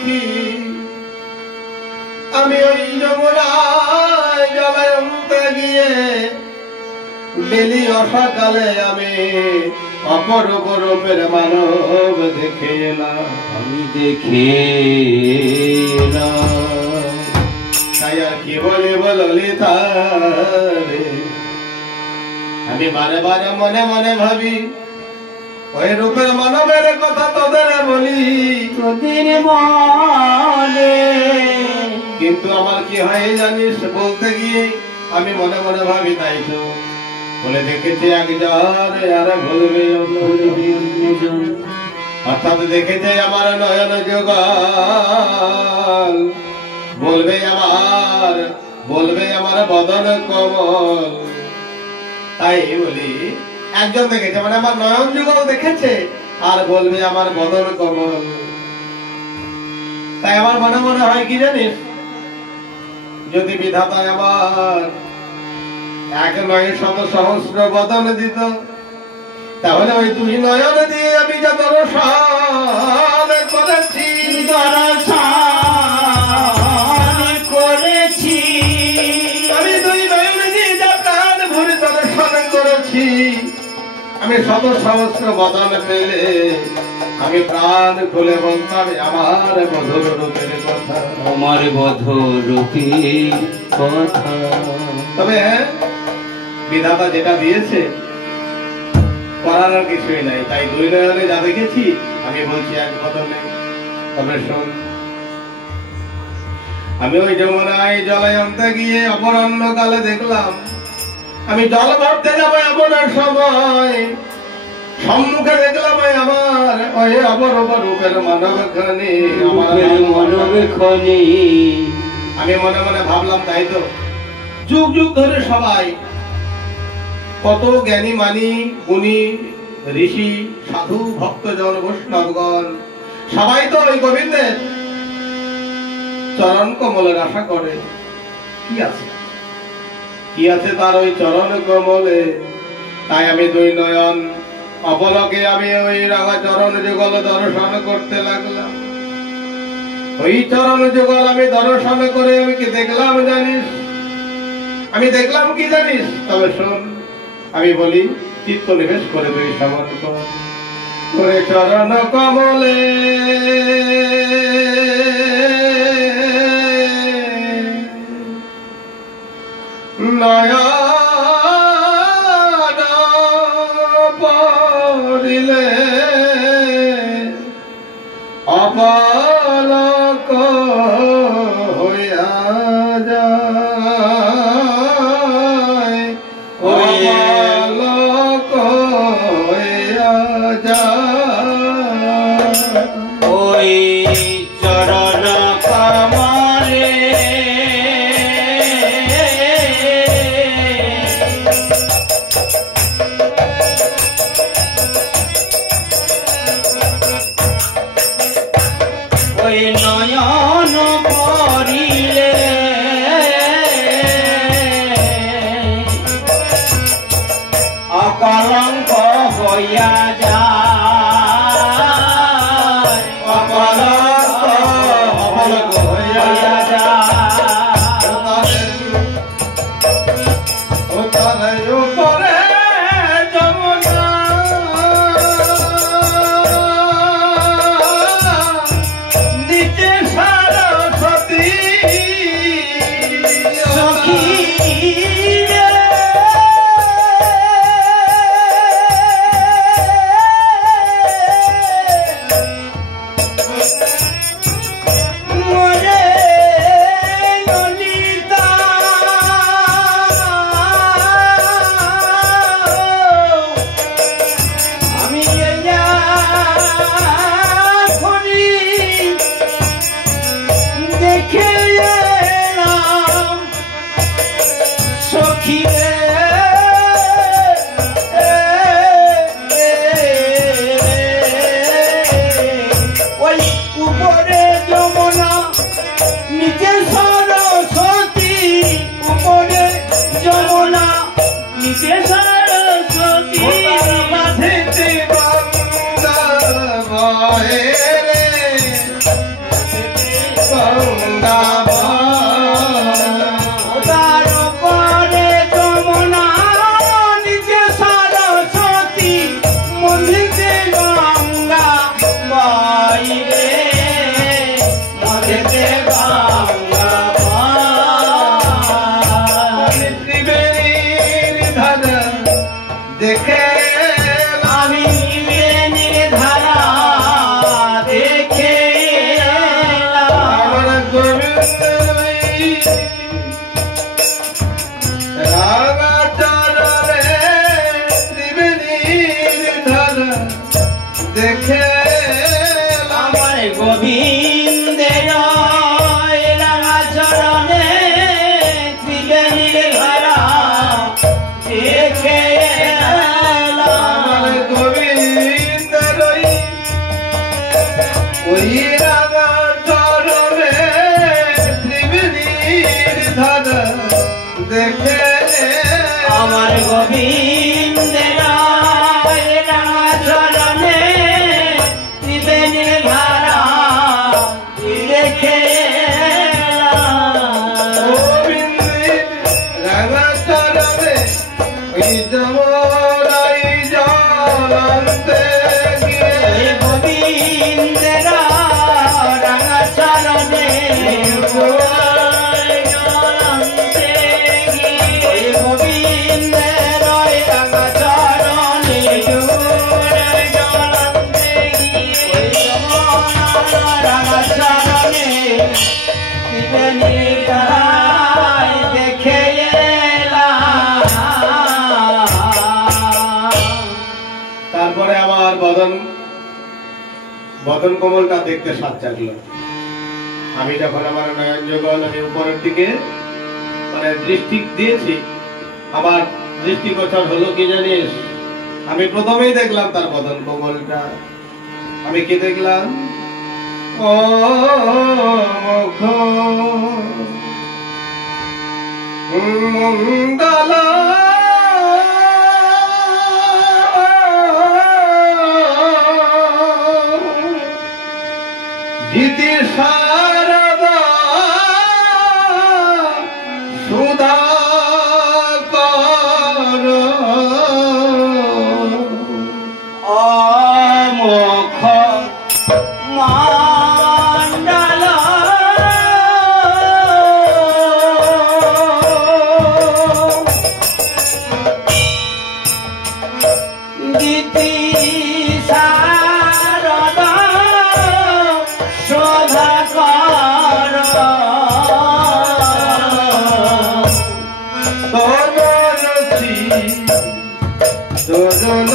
সখী আমি ওই যমুনায় জলায়ন্তে গিয়ে বেলি অসকালে আমি অপরূপ রূপের মানব দেখে এলাম। আমি দেখে এলাম। তাই আর কি বলিব ললিতা রে, আমি বারে বারে মনে মনে ভাবি ওই রূপের মানবের কথা তোদের বলি, তোদের বলে। কিন্তু আমার কি হয় জানিস, বলতে গিয়ে আমি মনে মনে ভাবি তাই তো বলে দেখেছি একজন আর বলবে অন্যজন, অর্থাৎ দেখেছে আমার নয়ন যুগল, বলবে আমার বদন কমল। তাই বলি একজন দেখেছে মানে আমার নয়ন যুগল দেখেছে আর বলবে আমার বদন কমল। তাই আমার মনে মনে হয় কি জানিস, যদি বিধাতা আমার এক নয় শত সহস্র বদন দিত, তাহলে ওই দুই নয়ন দিয়ে আমি যা দর্শন করেছি, আমি দুই নয়ন দিয়ে যা প্রাণ ভরে দর্শন করেছি, আমি শত সহস্র বদন পেলে আমি প্রাণ খুলে বলতাম আমার মধুর রূপের কথা, আমার মধুর রূপের কথা। তবে হ্যাঁ, বিধাতা যেটা দিয়েছে করার আর কিছুই নাই। তাই দুই নয়নে যা দেখেছি আমি বলছি এক বদনে। তবে শোন, আমি ওই যমুনায় জলায়ন্তে গিয়ে অপরাহ্ন কালে দেখলাম আমি জল ভরতে যাবো এমন সময় সম্মুখে দেখলাম আমার ওই অপরূপ রূপের মানব খানি, মানব খানি। আমি মনে মনে ভাবলাম তাই তো, যুগ যুগ ধরে সবাই কত জ্ঞানী মানি গুণী ঋষি সাধু ভক্তজন বৈষ্ণবগণ সবাই তো ওই গোবিন্দের চরণ কমলের আশা করে। কি আছে তার ওই চরণ কমলে? তাই আমি দুই নয়ন অপলকে আমি ওই রাঙা চরণ যুগল দর্শন করতে লাগলাম। ওই চরণ যুগল আমি দর্শন করে আমি কি দেখলাম জানিস? আমি দেখলাম কি জানিস? তবে শোন, আমি বলি চিত্ত নিবেশ করে দুই সামান্য করে চরণ কমলে নয়ন পড়িলে অপলক হইয়া যায়, অপলক হইয়া যায় ওই চরণ কমলে। ওই নয়ন পড়িলে অকলঙ্ক হইয়া যায়, অপলক হইয়া উপরে যমুনা নিচে সরস্বতী সখী মোরে ললিতা। আমি এখনি দেখে এলাম সখী রে। ওই উপরে যমুনা নিচে সরস্বতী, উপরে যমুনা নিচে সরস্বতী। মাঝেতে গঙ্গা বহে রে, রাঙা চরণে ত্রিবেণীর ধারা দেখে আমার গোবিন্দের রাঙা চরণে ত্রিবেণীর ধারা দেখে আমার গোবিন্দের ওই রাঙা চরণে ত্রিবেণীর ধারা দেখে আমার গোবিন্দের রাঙা চরণে ত্রিবেণীর ধারা দেখে গোবিন্দের রাঙা চরণে ওই যমুনাই জলন্তে গিয়ে গোবিন্দের রাঙা চরণে গোবিন্দের রাঙা চরণে রাঙা চরণে ত্রিবেণীর ধারায় দেখে তারপরে আমার বদন কোমলটা দেখতে স্বাদ চাকলো। আমি যখন আমার নয়ন যুগল আমি উপরের দিকে মানে দৃষ্টি দিয়েছি, আমার দৃষ্টিগোচর হলো কি জানিস? আমি প্রথমেই দেখলাম তার বদন কোমলটা। আমি কি দেখলাম? ও মুখ মঙ্গলা গীতি শারদা সুধা কর অমুখ মণ্ডল গীতি শারদা শোভা কর তনরছি দোদন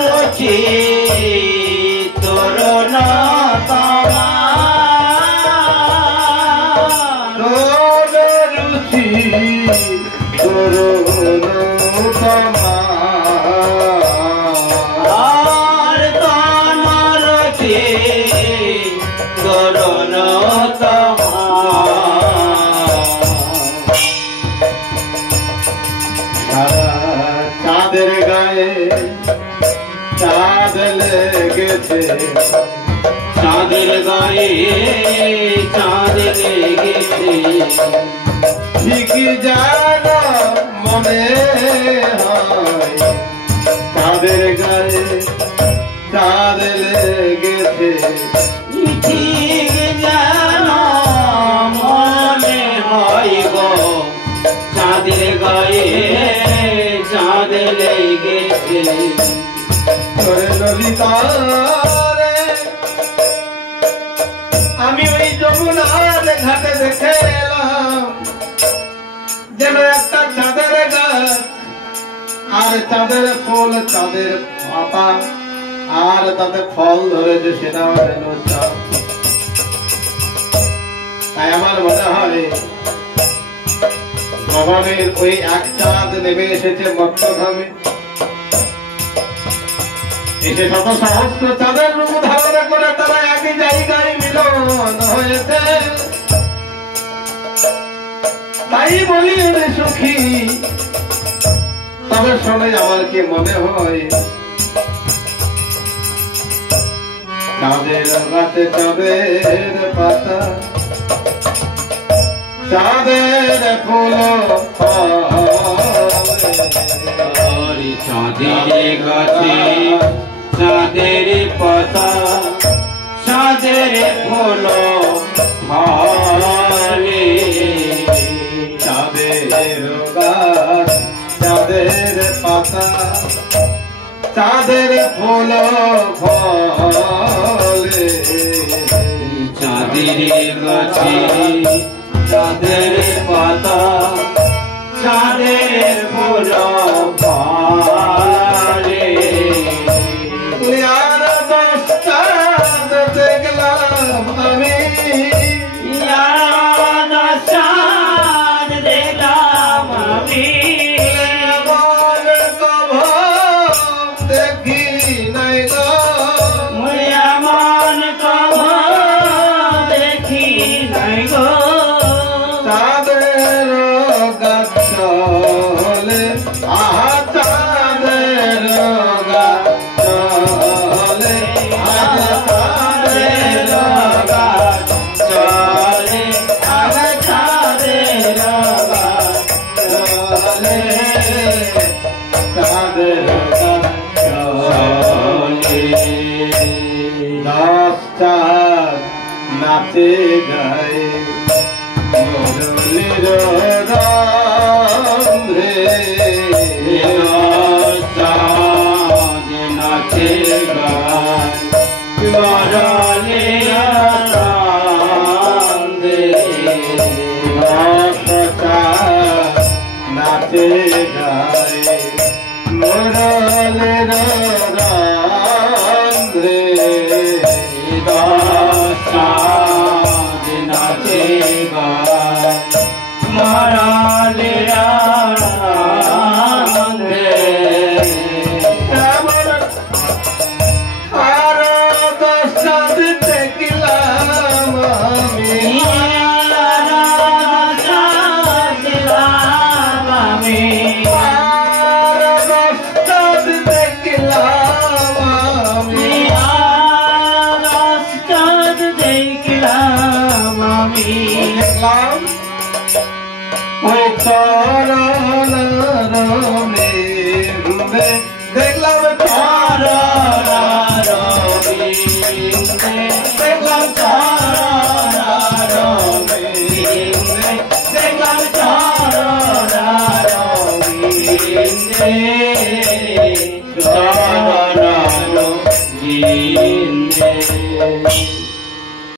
রচি তরুণ তনরুচি তরুণ আর তনরচি তরুণ চাঁদের গায়ে চাঁদ লেগেছে, চাঁদের গায়ে চাঁদ লেগেছে ঠিকই যেন মনে হয় চাঁদের গায়ে চাঁদ লেগেছে। ঠিক যেন মনে হয় গো চাঁদের গায়ে চাঁদ লেগেছে করে ললিতারে আমি ওই যমুনার ঘাটে দেখে এলাম যেন একটা চাঁদের গাছ আর চাঁদের ফুল চাঁদের পাতা আর তাতে ফল ধরেছে সেটাও যেন চাঁদ। তাই আমার মনে হয় ভগবানের ওই এক চাঁদ নেমে এসেছে মত্তধামে, এসে শত সহস্র চাঁদের রূপ ধারণ করে তারা একই জায়গায় মিলন হয়েছে। তাই বলি রে সুখী, তবে শোনে আমার কি মনে হয় চাঁদের গাছে চাঁদের পাতা চাঁদের ফুল চাঁদের গাছে চাঁদের পাতা চাঁদের ফুল ফলে চাঁদের গাছ চাঁদের পাতা চাঁদের ফুল ফলে নদীর কাছে চাঁদের পাতা চাঁদের ফুল ফলে আর দশটাত দেখলাম আমি চাঁদ দেখলাম আমি এমন কভম দেখি নাই গো এমন কভম দেখি নাই গো চাঁদের গাছলে আহা চাঁদের গাছলে আহা চাঁদের চলে আগে চাঁদের গাছলে চাঁদের গাছলে দশ চাঁদ নাচে গায়ে মুরলীর রন্ধ্রে চাঁদ নাচে গায় মরলে রান্ধে দশ চাঁদ নাচে গায়ে মুরলীর রন্ধ্রে চাঁদ নাচে গায় মরলে রান্ধে আর দশ চাঁদ দেখলাম আমি আর দশ চাঁদ দেখলাম আমি দেখলাম ওই চরণ রমে দেখলাম দেখলাম